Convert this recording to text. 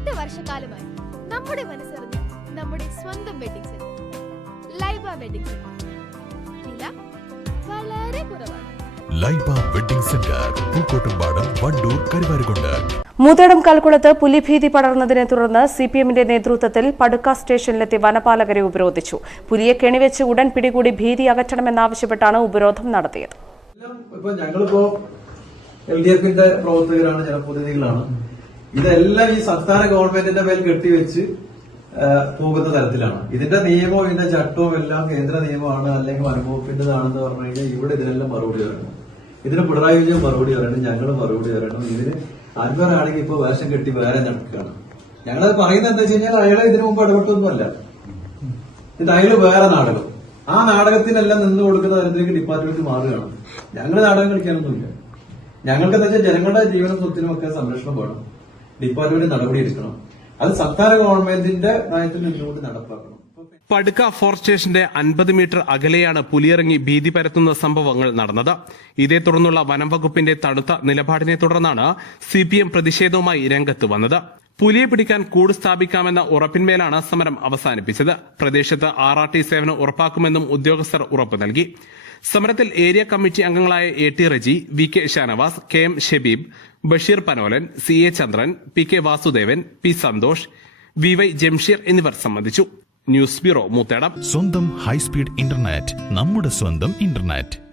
എട്ട് വർഷക്കാലമായി നമ്മുടെ മനസ്സറിഞ്ഞ നമ്മുടെ സ്വന്തം wedding centre Laiba wedding centre വില വളരെ കുറവാണ്. Laiba wedding centre Pookkottumpadam Wandoor Karuvarakundu. Muthedam കൽക്കുളത്ത് പുലിഭീതി പടർന്നതിനെ തുടർന്ന് സി പി എമ്മിന്റെ നേതൃത്വത്തിൽ പടുക്ക സ്റ്റേഷനിലെത്തി വനപാലകരെ ഉപരോധിച്ചു. പുലിയെ കെണിവെച്ച് ഉടൻ പിടികൂടി ഭീതി അകറ്റണമെന്നാവശ്യപ്പെട്ടാണ് ഉപരോധം നടത്തിയത്. എല്ലാം ഇപ്പൊ ഞങ്ങളിപ്പോ എൽ ഡി എഫിന്റെ പ്രവർത്തകരാണ് ജനപ്രതിനിധികളാണ് ഇതെല്ലാം ഈ സംസ്ഥാന ഗവൺമെന്റിന്റെ മേൽ കെട്ടിവെച്ച് പോകുന്ന തരത്തിലാണ്. ഇതിന്റെ നിയമവും ഇതിന്റെ ചട്ടവും എല്ലാം കേന്ദ്ര നിയമമാണ് അല്ലെങ്കിൽ വനംവകുപ്പിന്റേതാണെന്ന് പറഞ്ഞു കഴിഞ്ഞാൽ ഇവിടെ ഇതിനെല്ലാം മറുപടി പറയണം. ഇതിന് പിണറായി വിജയൻ മറുപടി പറയണം ഞങ്ങൾ മറുപടി പറയണം. ഇതിന് അൻവറാണെങ്കിൽ ഇപ്പൊ വേഷം കെട്ടി വേറെ നടക്കുകയാണ് ഞങ്ങളത് പറയുന്നത് എന്താ വെച്ച് കഴിഞ്ഞാൽ അയാളെ ഇതിനു മുമ്പ് ഇടപെട്ടൊന്നുമല്ല ഇത് അയാൾ വേറെ നാടകം. ആ നാടകത്തിനെല്ലാം നിന്ന് കൊടുക്കുന്ന തരത്തിലേക്ക് ഡിപ്പാർട്ട്മെന്റ് മാറുകയാണ്. ഞങ്ങൾ നാടകം കളിക്കാനൊന്നുമില്ല. ഞങ്ങൾക്ക് എന്താ വെച്ചാൽ ജനങ്ങളുടെ ജീവനും സ്വത്തിനും ഒക്കെ സംരക്ഷണം വേണം. ഡിപ്പാർട്ട്മെന്റ് നടപടി എടുക്കണം. അത് സംസ്ഥാന ഗവൺമെന്റിന്റെ നയത്തിൽ നിന്നുകൊണ്ട് നടപ്പാക്കണം. പടുക്ക ഫോറസ്റ്റേഷന്റെ അൻപത് മീറ്റർ അകലെയാണ് പുലിയിറങ്ങി ഭീതി പരത്തുന്ന സംഭവങ്ങൾ നടന്നത്. ഇതേ തുടർന്നുള്ള വനം വകുപ്പിന്റെ തണുത്ത നിലപാടിനെ തുടർന്നാണ് സിപിഎം പ്രതിഷേധവുമായി രംഗത്ത് വന്നത്. പുലിയെ പിടിക്കാൻ കൂട് സ്ഥാപിക്കാമെന്ന ഉറപ്പിന്മേലാണ് സമരം അവസാനിപ്പിച്ചത്. പ്രദേശത്ത് ആർ ആർ ടി സേവനം ഉറപ്പാക്കുമെന്നും ഉദ്യോഗസ്ഥർ ഉറപ്പു നൽകി. സമരത്തിൽ ഏരിയ കമ്മിറ്റി അംഗങ്ങളായ A T Reji V K Shanavas K M Shebeeb Basheer Panolan C A Chandran P K Vasudevan P Santhosh V Y Jamsheer എന്നിവർ സംബന്ധിച്ചു. News bureau Moothedam. സ്വന്തം ഹൈസ്പീഡ് ഇന്റർനെറ്റ് നമ്മുടെ സ്വന്തം ഇന്റർനെറ്റ്.